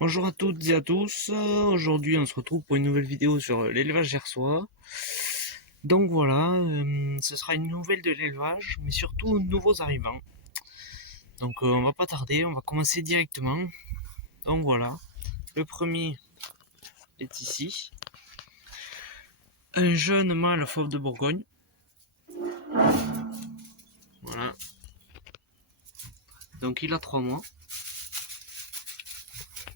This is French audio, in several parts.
Bonjour à toutes et à tous, aujourd'hui on se retrouve pour une nouvelle vidéo sur l'élevage gersois. Donc voilà, ce sera une nouvelle de l'élevage, mais surtout nouveaux arrivants. Donc on va pas tarder, on va commencer directement. Donc voilà, le premier est ici. Un jeune mâle fauve de Bourgogne. Voilà, donc il a 3 mois.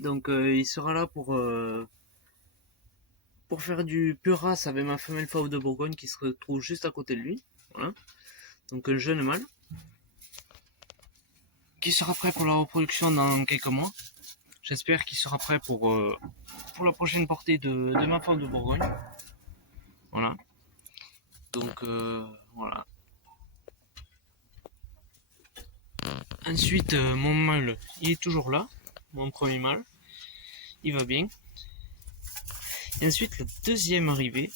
Donc il sera là pour faire du pur race avec ma femelle fauve de Bourgogne qui se trouve juste à côté de lui. Voilà, donc un jeune mâle qui sera prêt pour la reproduction dans quelques mois. J'espère qu'il sera prêt pour la prochaine portée de ma femme de Bourgogne. Voilà. Donc voilà. Ensuite, mon mâle, il est toujours là. Mon premier mâle. Il va bien. Et ensuite, la deuxième arrivée.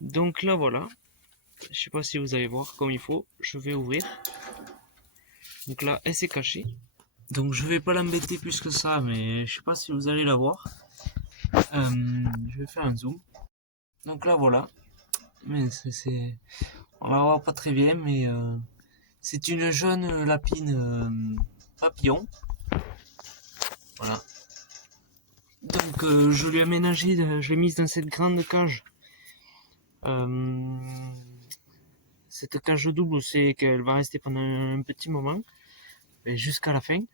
Donc là, voilà. Je sais pas si vous allez voir comme il faut. Je vais ouvrir. Donc là, elle s'est cachée. Donc je vais pas l'embêter plus que ça, mais je sais pas si vous allez la voir. Je vais faire un zoom. Donc là, voilà. Mais on la voit pas très bien, mais c'est une jeune lapine papillon. Voilà. Donc je lui ai aménagé, je l'ai mise dans cette grande cage. Euh, cette cage double, c'est qu'elle va rester pendant un petit moment, jusqu'à la fin,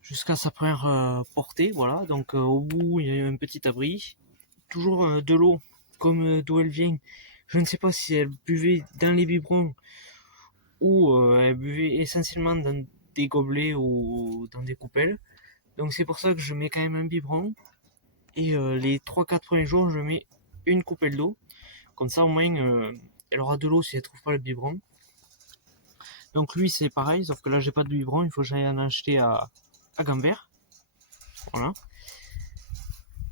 jusqu'à sa première portée. Voilà. Donc au bout, il y a un petit abri. Toujours de l'eau, comme d'où elle vient. Je ne sais pas si elle buvait dans les biberons ou elle buvait essentiellement dans des gobelets ou dans des coupelles. Donc c'est pour ça que je mets quand même un biberon. Et les 3-4 premiers jours, je mets une coupelle d'eau. Comme ça, au moins, elle aura de l'eau si elle trouve pas le biberon. Donc lui, c'est pareil, sauf que là, j'ai pas de biberon. Il faut que j'aille en acheter à Gambert. Voilà.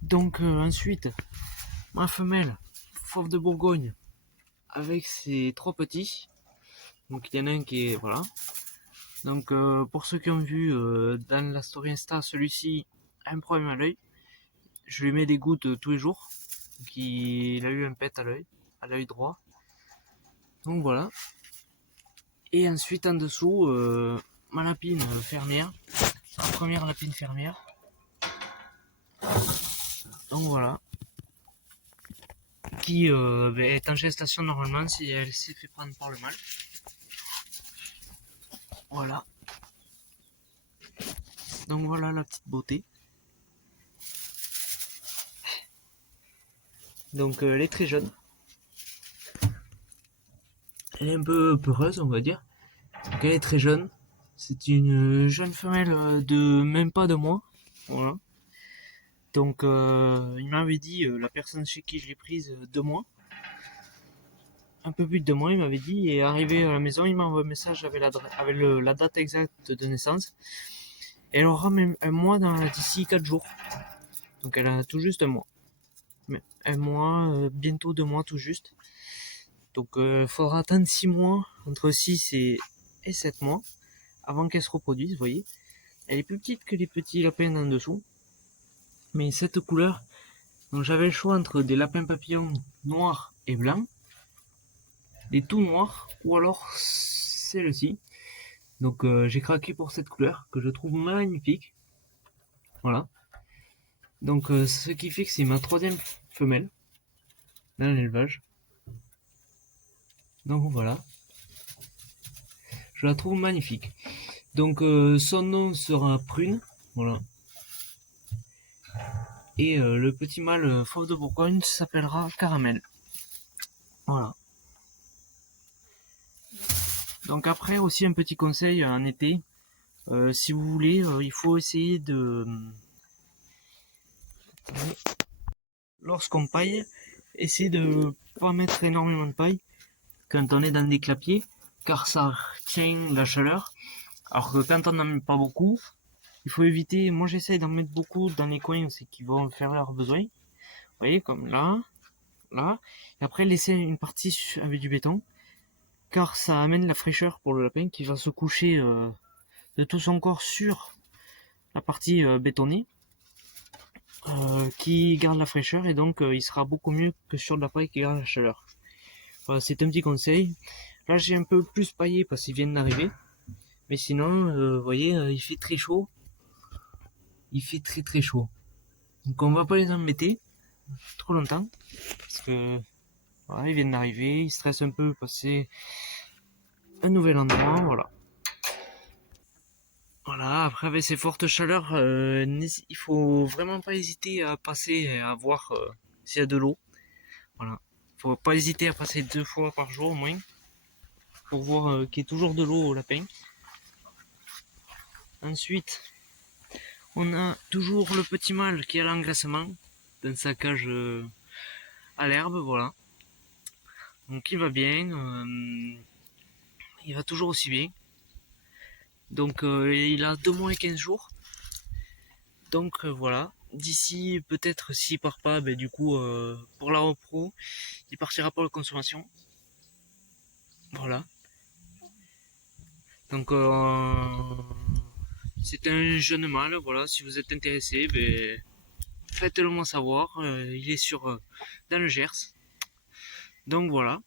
Donc ensuite, ma femelle, fauve de Bourgogne, avec ses 3 petits. Donc il y en a un qui est... Voilà. Donc pour ceux qui ont vu dans la story Insta, celui-ci a un problème à l'œil. Je lui mets des gouttes tous les jours. Donc il a eu un pet à l'œil droit. Donc voilà. Et ensuite en dessous, ma lapine fermière, la première lapine fermière. Donc voilà. Qui est en gestation normalement si elle s'est fait prendre par le mâle. Voilà. Donc voilà la petite beauté. Donc elle est très jeune. Elle est un peu peureuse on va dire. Donc elle est très jeune. C'est une jeune femelle de même pas de mois. Voilà. Donc il m'avait dit, la personne chez qui je l'ai prise, 2 mois. Un peu plus de 2 mois, il m'avait dit, et arrivé à la maison, il m'a envoyé un message avec la date exacte de naissance. Et elle aura même un mois d'ici 4 jours. Donc elle a tout juste un mois. Mais un mois, bientôt 2 mois tout juste. Donc il faudra attendre 6 mois, entre 6 et 7 mois, avant qu'elle se reproduise, vous voyez. Elle est plus petite que les petits lapins en dessous. Mais cette couleur, donc j'avais le choix entre des lapins papillons noirs et blancs, des tout noirs, ou alors celle-ci. Donc j'ai craqué pour cette couleur que je trouve magnifique. Voilà. Donc ce qui fait que c'est ma 3e femelle dans l'élevage. Donc voilà. Je la trouve magnifique. Donc son nom sera Prune. Voilà. Et le petit mâle fauve de Bourgogne s'appellera Caramel. Voilà. Donc après aussi un petit conseil en été. Si vous voulez, il faut essayer de... Lorsqu'on paille, essayer de pas mettre énormément de paille quand on est dans des clapiers, car ça retient la chaleur. Alors que quand on n'en met pas beaucoup, il faut éviter, moi j'essaye d'en mettre beaucoup dans les coins c'est qui vont faire leurs besoins. Vous voyez, comme là, là. Et après laisser une partie avec du béton, car ça amène la fraîcheur pour le lapin qui va se coucher de tout son corps sur la partie bétonnée, qui garde la fraîcheur et donc il sera beaucoup mieux que sur de la paille qui garde la chaleur. Voilà, c'est un petit conseil. Là j'ai un peu plus paillé parce qu'ils viennent d'arriver. Mais sinon, vous voyez, il fait très chaud. Il fait très très chaud. Donc on va pas les embêter trop longtemps. Parce que voilà, ils viennent d'arriver, ils stressent un peu parce que c'est un nouvel endroit, voilà. Voilà, après avec ces fortes chaleurs, il faut vraiment pas hésiter à passer et à voir s'il y a de l'eau. Voilà. Faut pas hésiter à passer 2 fois par jour au moins pour voir qu'il y ait toujours de l'eau au lapin. Ensuite, on a toujours le petit mâle qui a l'engraissement dans sa cage à l'herbe, voilà. Donc il va bien, il va toujours aussi bien. Donc il a 2 mois et 15 jours. Donc voilà, d'ici peut-être s'il part pas, ben, du coup pour la repro, il partira pour la consommation. Voilà. Donc c'est un jeune mâle, voilà, si vous êtes intéressé, ben, faites-le moi savoir. Il est dans le Gers. Donc voilà.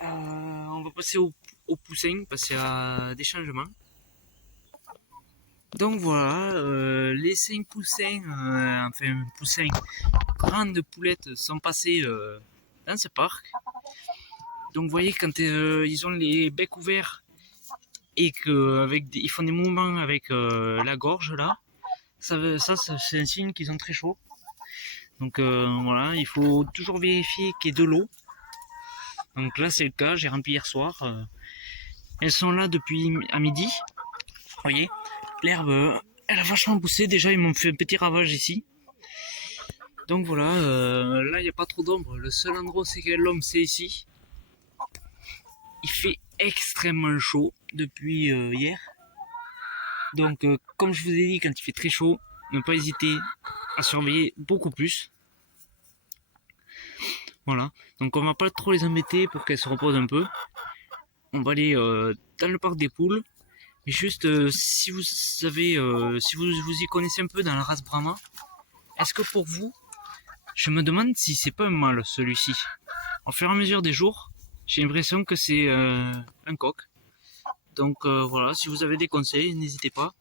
On va passer au poussin parce qu'il y a des changements. Donc voilà, les 5 poussins, enfin poussins, grandes poulettes sont passées dans ce parc. Donc vous voyez quand ils ont les becs ouverts et qu'ils font des mouvements avec la gorge là, ça c'est un signe qu'ils ont très chaud. Donc voilà, il faut toujours vérifier qu'il y ait de l'eau. Donc là c'est le cas, j'ai rempli hier soir. Elles sont là depuis à midi. Vous voyez, l'herbe elle a vachement poussé, déjà ils m'ont fait un petit ravage ici. Donc voilà, là il n'y a pas trop d'ombre, le seul endroit où c'est qu'il y a de l'ombre c'est ici. Il fait extrêmement chaud depuis hier. Donc comme je vous ai dit, quand il fait très chaud, ne pas hésiter à surveiller beaucoup plus. Voilà, donc on va pas trop les embêter pour qu'elles se reposent un peu. On va aller dans le parc des poules. Mais juste si vous savez, si vous y connaissez un peu dans la race Brahma, est-ce que pour vous, je me demande si c'est pas un mâle celui-ci. Au fur et à mesure des jours, j'ai l'impression que c'est un coq. Donc voilà, si vous avez des conseils, n'hésitez pas.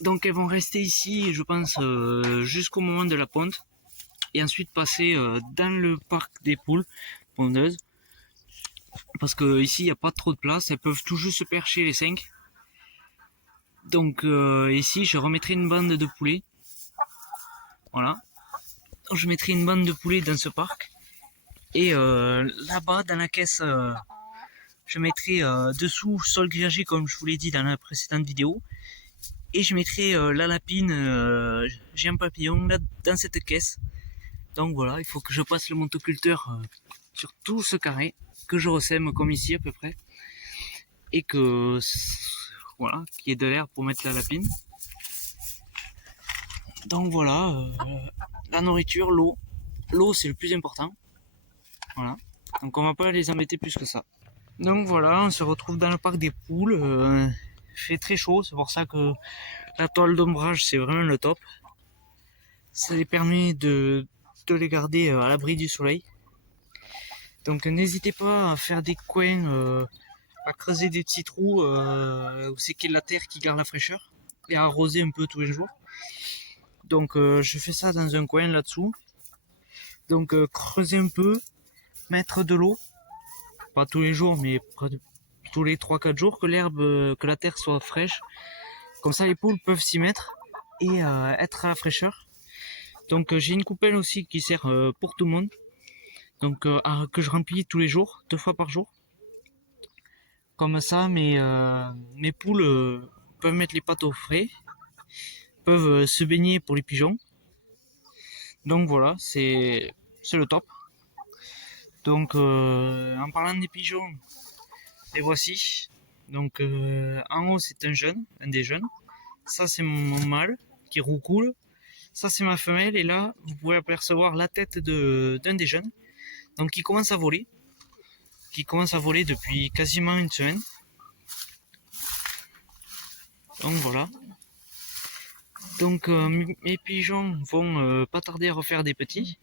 Donc elles vont rester ici, je pense, jusqu'au moment de la ponte. Et ensuite passer dans le parc des poules pondeuses. Parce que ici, il n'y a pas trop de place. Elles peuvent tout juste se percher les 5. Donc ici, je remettrai une bande de poulets. Voilà. Donc, je mettrai une bande de poulets dans ce parc. Et là-bas, dans la caisse, je mettrai dessous sol grillagé, comme je vous l'ai dit dans la précédente vidéo. Et je mettrai la lapine, j'ai un papillon là dans cette caisse. Donc voilà, il faut que je passe le montoculteur sur tout ce carré, que je ressème comme ici à peu près. Et que voilà, qu'il y ait de l'air pour mettre la lapine. Donc voilà, la nourriture, l'eau. L'eau c'est le plus important. Voilà. Donc on va pas les embêter plus que ça. Donc voilà, on se retrouve dans le parc des poules. Il fait très chaud, c'est pour ça que la toile d'ombrage c'est vraiment le top. Ça les permet de les garder à l'abri du soleil. Donc n'hésitez pas à faire des coins, à creuser des petits trous où c'est qu'il y a de la terre qui garde la fraîcheur et à arroser un peu tous les jours. Donc je fais ça dans un coin là-dessous. Donc creuser un peu, mettre de l'eau, pas tous les jours mais tous les 3-4 jours, que l'herbe, que la terre soit fraîche. Comme ça les poules peuvent s'y mettre et être à la fraîcheur. Donc j'ai une coupelle aussi qui sert pour tout le monde. Donc que je remplis tous les jours, 2 fois par jour. Comme ça mes poules peuvent mettre les pattes au frais, peuvent se baigner pour les pigeons. Donc voilà, c'est le top. Donc en parlant des pigeons, les voici. Donc en haut c'est un des jeunes. Ça c'est mon mâle qui roucoule. Ça c'est ma femelle et là vous pouvez apercevoir la tête d'un des jeunes. Donc qui commence à voler. Qui commence à voler depuis quasiment une semaine. Donc voilà. Donc mes pigeons vont pas tarder à refaire des petits.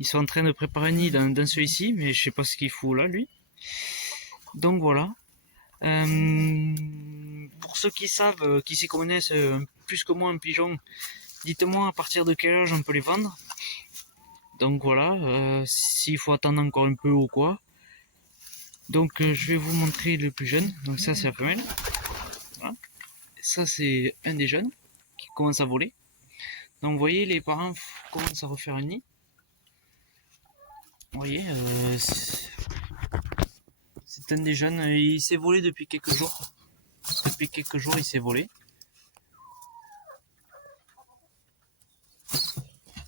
Ils sont en train de préparer un nid dans celui-ci, mais je sais pas ce qu'il fout là, lui. Donc voilà. Pour ceux qui savent, qui s'y connaissent plus que moi en pigeon, dites-moi à partir de quel âge on peut les vendre. Donc voilà, s'il faut attendre encore un peu ou quoi. Donc je vais vous montrer le plus jeune. Donc ça c'est la femelle. Voilà. Ça c'est un des jeunes qui commence à voler. Donc vous voyez, les parents commencent à refaire un nid. Vous voyez, c'est un des jeunes. Il s'est volé depuis quelques jours. Depuis quelques jours il s'est volé.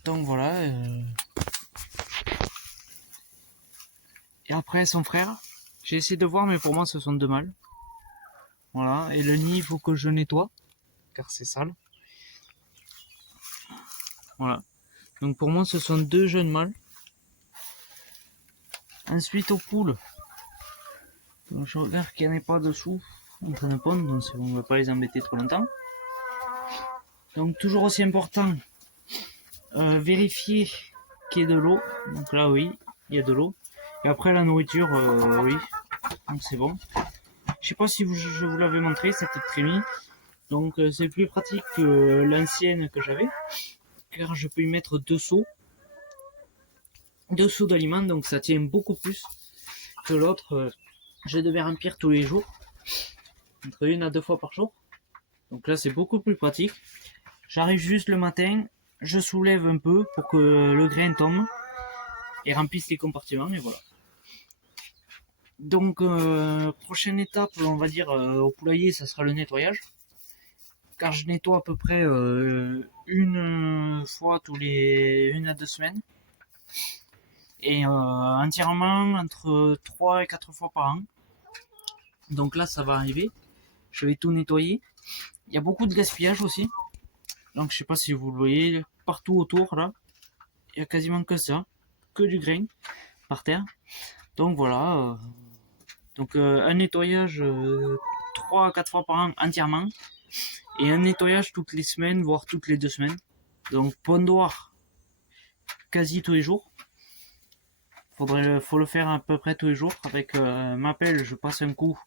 Donc voilà. Et après son frère, j'ai essayé de voir, mais pour moi ce sont deux mâles. Voilà, et le nid il faut que je nettoie, car c'est sale. Voilà, donc pour moi ce sont deux jeunes mâles. Ensuite aux poules, donc, je regarde qu'il n'y en ait pas dessous en train de pondre, donc on ne va pas les embêter trop longtemps. Donc toujours aussi important, vérifier qu'il y ait de l'eau. Donc là oui, il y a de l'eau. Et après la nourriture, oui, donc c'est bon. Je sais pas si je vous l'avais montré cette trémie. Donc c'est plus pratique que l'ancienne que j'avais, car je peux y mettre deux seaux d'aliments, donc ça tient beaucoup plus que l'autre. Je devais remplir tous les jours, entre 1 à 2 fois par jour. Donc là c'est beaucoup plus pratique. J'arrive juste le matin, je soulève un peu pour que le grain tombe et remplisse les compartiments, et voilà. Donc prochaine étape, on va dire au poulailler, ça sera le nettoyage, car je nettoie à peu près une fois tous les 1 à 2 semaines, et entièrement entre 3 et 4 fois par an. Donc là ça va arriver, je vais tout nettoyer. Il y a beaucoup de gaspillage aussi, donc je sais pas si vous le voyez, partout autour là, il y a quasiment que ça, que du grain par terre. Donc voilà, un nettoyage 3 à 4 fois par an entièrement, et un nettoyage toutes les semaines, voire toutes les 2 semaines. Donc pondoir quasi tous les jours. Faut le faire à peu près tous les jours. Avec ma pelle, je passe un coup,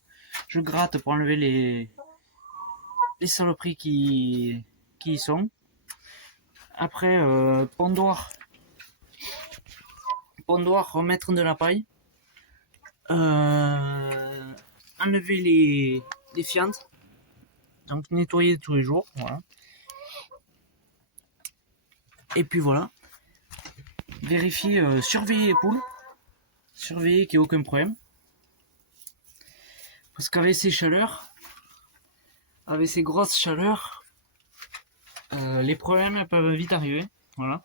je gratte pour enlever les saloperies qui y sont. Après, pondoir, remettre de la paille. Enlever les fientes. Donc nettoyer tous les jours. Voilà. Et puis voilà. Vérifier, surveiller les poules. Surveiller qu'il n'y ait aucun problème. Parce qu'avec ces chaleurs, avec ces grosses chaleurs, les problèmes peuvent vite arriver. Voilà.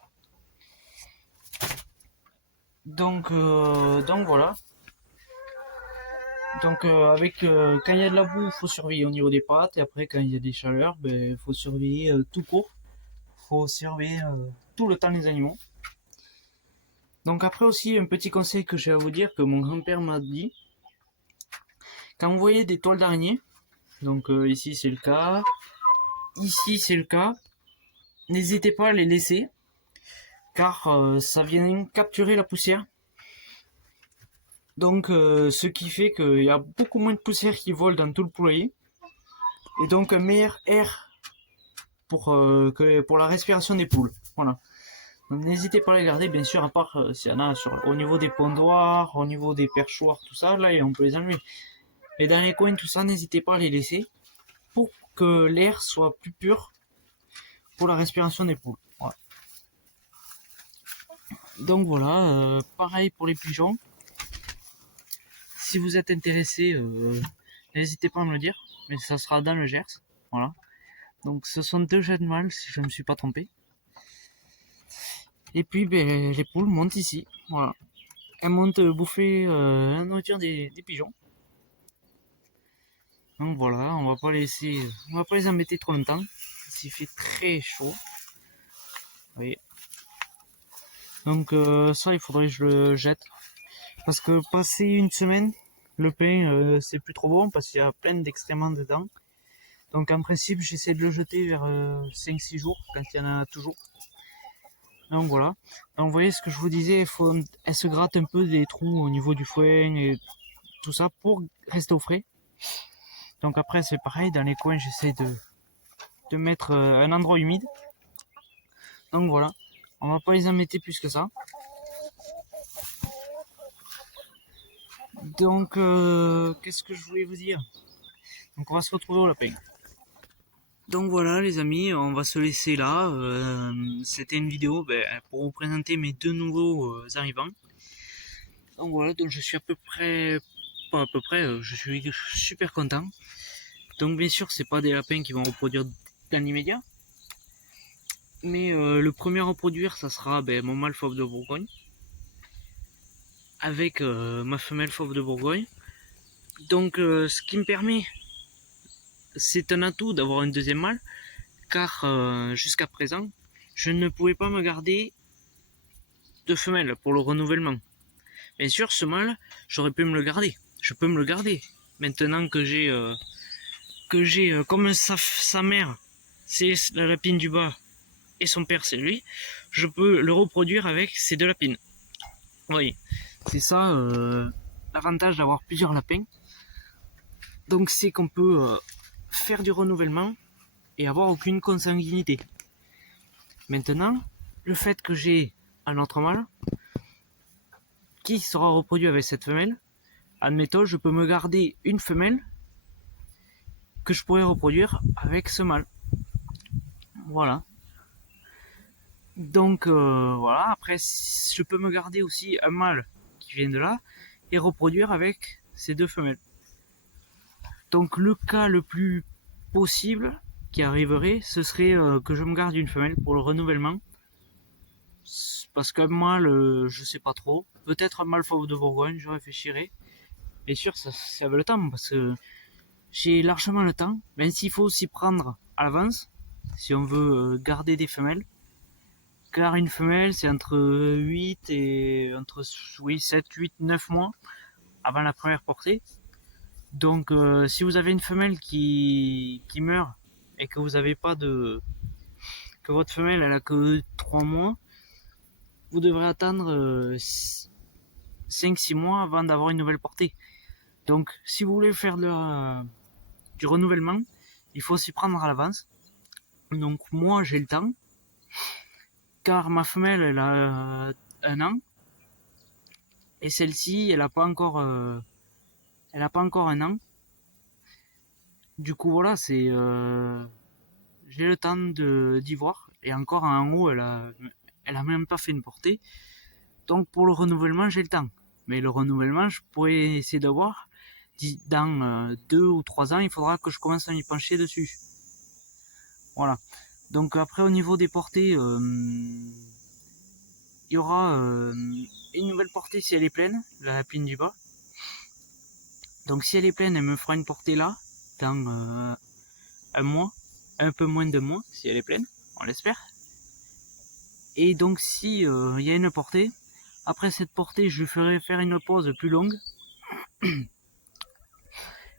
Donc voilà. Donc quand il y a de la boue, il faut surveiller au niveau des pattes. Et après, quand il y a des chaleurs, il faut surveiller tout court. Il faut surveiller tout le temps les animaux. Donc après aussi, un petit conseil que j'ai à vous dire, que mon grand-père m'a dit. Quand vous voyez des toiles d'araignée, donc ici c'est le cas, ici c'est le cas, n'hésitez pas à les laisser, car ça vient capturer la poussière. Donc ce qui fait qu'il y a beaucoup moins de poussière qui vole dans tout le poulailler, et donc un meilleur air pour la respiration des poules. Voilà. Donc n'hésitez pas à les garder, bien sûr, à part s'il y en a au niveau des pondoirs, au niveau des perchoirs, tout ça, là on peut les enlever. Et dans les coins, tout ça, n'hésitez pas à les laisser pour que l'air soit plus pur pour la respiration des poules. Voilà. Donc voilà, pareil pour les pigeons. Si vous êtes intéressé, n'hésitez pas à me le dire, mais ça sera dans le Gers. Voilà. Donc ce sont deux jeunes mâles, si je ne me suis pas trompé. Et puis les poules montent ici. Voilà. Elles montent bouffer la nourriture des pigeons. Donc voilà, on va pas les embêter trop longtemps. S'il fait très chaud. Vous voyez. Donc ça, il faudrait que je le jette. Parce que passer une semaine, le pain, c'est plus trop bon parce qu'il y a plein d'excréments dedans. Donc en principe j'essaie de le jeter vers 5-6 jours quand il y en a toujours. Donc voilà. Donc vous voyez ce que je vous disais, elle se gratte un peu des trous au niveau du foin et tout ça pour rester au frais. Donc après c'est pareil, dans les coins j'essaie de mettre un endroit humide. Donc voilà, on va pas les embêter plus que ça. Donc qu'est-ce que je voulais vous dire? Donc on va se retrouver au lapin. Donc voilà les amis, on va se laisser là. C'était une vidéo pour vous présenter mes deux nouveaux arrivants. Donc voilà, donc je suis à peu près, pas à peu près, je suis super content. Donc bien sûr c'est pas des lapins qui vont reproduire dans l'immédiat. Mais le premier à reproduire ça sera mon mâle fauve de Bourgogne. Avec ma femelle fauve de Bourgogne. Donc ce qui me permet, c'est un atout d'avoir un deuxième mâle, car jusqu'à présent, je ne pouvais pas me garder de femelle pour le renouvellement. Bien sûr, ce mâle, j'aurais pu me le garder. Je peux me le garder. Maintenant que j'ai comme sa mère, c'est la lapine du bas, et son père, c'est lui, je peux le reproduire avec ces deux lapines. Oui, c'est ça l'avantage d'avoir plusieurs lapins. Donc c'est qu'on peut faire du renouvellement et avoir aucune consanguinité. Maintenant, le fait que j'ai un autre mâle qui sera reproduit avec cette femelle, admettons, je peux me garder une femelle que je pourrais reproduire avec ce mâle. Voilà. Donc voilà, après je peux me garder aussi un mâle qui vient de là et reproduire avec ces deux femelles. Donc le cas le plus possible qui arriverait, ce serait que je me garde une femelle pour le renouvellement. Parce qu'un mâle, je sais pas trop. Peut-être un mâle fauve de Bourgogne, je réfléchirai. Bien sûr, ça avec le temps, parce que j'ai largement le temps, même s'il faut s'y prendre à l'avance, si on veut garder des femelles. Car une femelle, c'est entre 8 et entre 7, 8, 9 mois avant la première portée. Donc si vous avez une femelle qui meurt et que vous n'avez pas de... que votre femelle elle a que 3 mois, vous devrez attendre 5-6 mois avant d'avoir une nouvelle portée. Donc si vous voulez faire du renouvellement, il faut s'y prendre à l'avance. Donc moi j'ai le temps, car ma femelle elle a 1 an, et celle-ci elle a pas encore 1 an. Du coup voilà, c'est j'ai le temps d'y voir, et encore en haut elle a même pas fait une portée. Donc pour le renouvellement j'ai le temps, mais le renouvellement je pourrais essayer d'avoir dans 2 ou 3 ans. Il faudra que je commence à m'y pencher dessus. Voilà. Donc après au niveau des portées, il y aura une nouvelle portée si elle est pleine, la lapine du bas. Donc si elle est pleine, elle me fera une portée là, dans un mois, un peu moins de mois, si elle est pleine, on l'espère. Et donc si il y a une portée, après cette portée, je lui ferai faire une pause plus longue.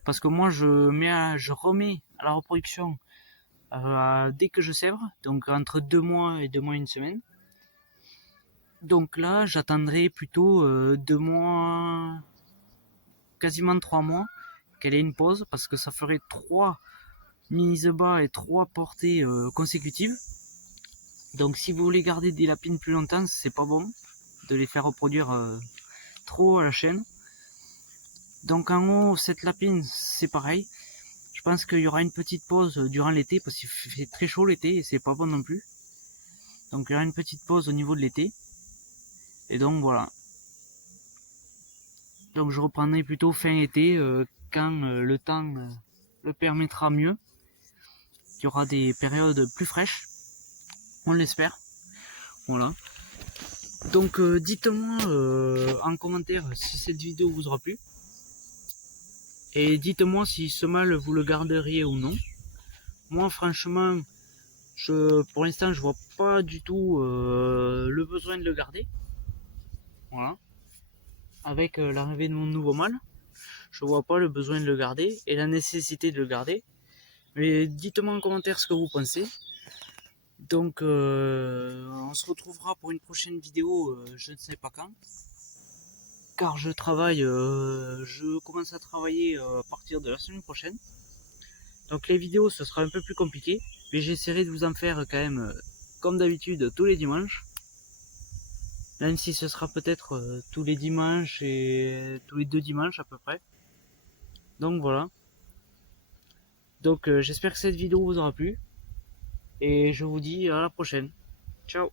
Parce que moi je remets à la reproduction dès que je sèvre, donc entre 2 mois et 2 mois et 1 semaine. Donc là j'attendrai plutôt 2 mois, quasiment 3 mois qu'elle ait une pause, parce que ça ferait 3 mises bas et 3 portées consécutives. Donc si vous voulez garder des lapines plus longtemps, c'est pas bon de les faire reproduire trop à la chaîne. Donc en haut, cette lapine, c'est pareil. Je pense qu'il y aura une petite pause durant l'été, parce qu'il fait très chaud l'été et c'est pas bon non plus. Donc il y aura une petite pause au niveau de l'été. Et donc voilà. Donc je reprendrai plutôt fin été, quand le temps le permettra mieux. Il y aura des périodes plus fraîches, on l'espère. Voilà. Donc dites-moi en commentaire si cette vidéo vous aura plu. Et dites-moi si ce mâle vous le garderiez ou non. Moi franchement, pour l'instant je vois pas du tout le besoin de le garder. Voilà. Avec l'arrivée de mon nouveau mâle, je vois pas le besoin de le garder et la nécessité de le garder. Mais dites-moi en commentaire ce que vous pensez. Donc, on se retrouvera pour une prochaine vidéo, je ne sais pas quand. Car je commence à travailler à partir de la semaine prochaine. Donc les vidéos, ce sera un peu plus compliqué. Mais j'essaierai de vous en faire quand même, comme d'habitude, tous les dimanches. Même si ce sera peut-être tous les dimanches et tous les 2 dimanches à peu près. Donc voilà. Donc j'espère que cette vidéo vous aura plu. Et je vous dis à la prochaine. Ciao.